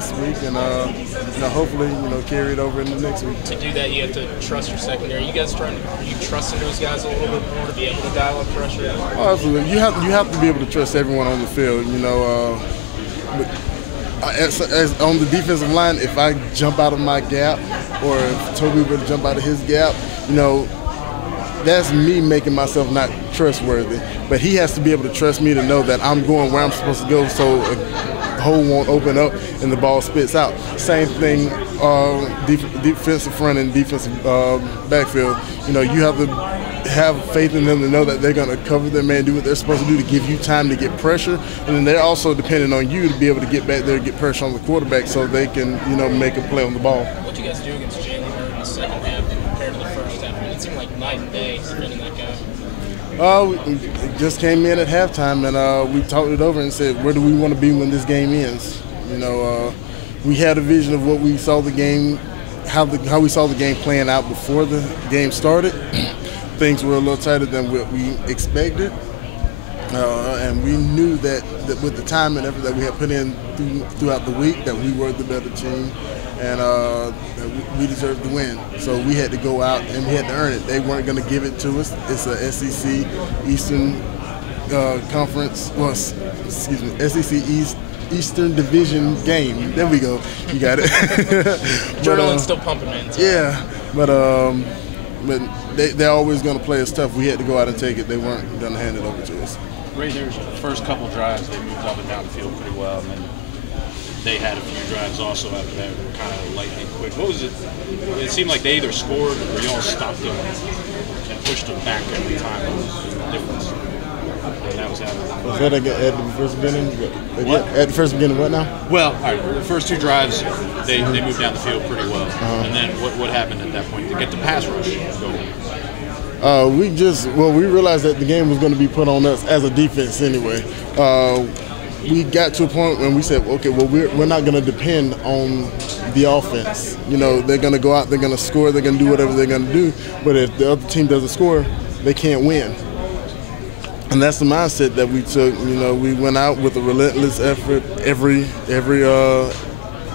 this week, and hopefully carry it over into next week. To do that, you have to trust your secondary. You guys are you trusting those guys a little bit more to be able to dial up pressure? Oh, absolutely. You have to be able to trust everyone on the field. As on the defensive line, if I jump out of my gap, or if Toby were to jump out of his gap, that's me making myself not trustworthy. But he has to be able to trust me to know that I'm going where I'm supposed to go, so a hole won't open up and the ball spits out. Same thing, defensive front and defensive backfield. You have to have faith in them to know that they're going to cover their man, do what they're supposed to do to give you time to get pressure, and then they're also depending on you to be able to get back there, get pressure on the quarterback, so they can make a play on the ball. What did you guys do against Jalen in the second half compared to the first half? I mean, it seemed like night and day spinning that guy. We just came in at halftime, and we talked it over and said, where do we want to be when this game ends? We had a vision of what we saw the game, how we saw the game playing out before the game started. Things were a little tighter than what we expected, and we knew that with the time and effort that we had put in throughout the week, that we were the better team, and we deserved to win. So we had to go out and we had to earn it. They weren't going to give it to us. It's a SEC Eastern Conference, SEC Eastern Division game. There we go. You got it. Adrenaline's still pumping, man. Yeah, but they're always going to play us tough. We had to go out and take it. They weren't going to hand it over to us. Ray, there's the first couple drives, they moved up and down the field pretty well, and then they had a few drives also after that were kind of lightning quick. What was it? It seemed like they either scored or y'all stopped them and pushed them back every time. It was the difference. And that was happening. Was that at the first beginning? What? At the first beginning, what now? Well, all right, the first two drives, they moved down the field pretty well. And then what happened at that point to get the pass rush going? We realized that the game was going to be put on us as a defense anyway. We got to a point when we said, okay, well, we're not going to depend on the offense. They're going to go out, they're going to score, they're going to do whatever they're going to do. But if the other team doesn't score, they can't win. And that's the mindset that we took. We went out with a relentless effort every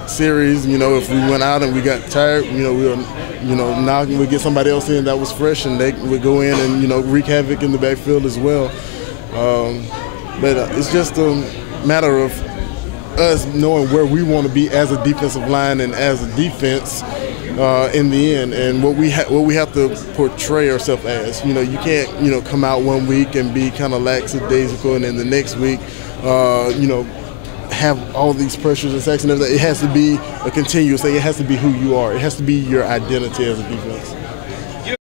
series. If we went out and we got tired, we were knocking, we'd get somebody else in that was fresh, and they would go in and wreak havoc in the backfield as well. But it's just a matter of us knowing where we want to be as a defensive line and as a defense in the end, and what we have to portray ourselves as. You can't come out one week and be kind of lackadaisical, and then the next week have all these pressures and sacks and everything. It has to be a continuous thing. It has to be who you are. It has to be your identity as a defense.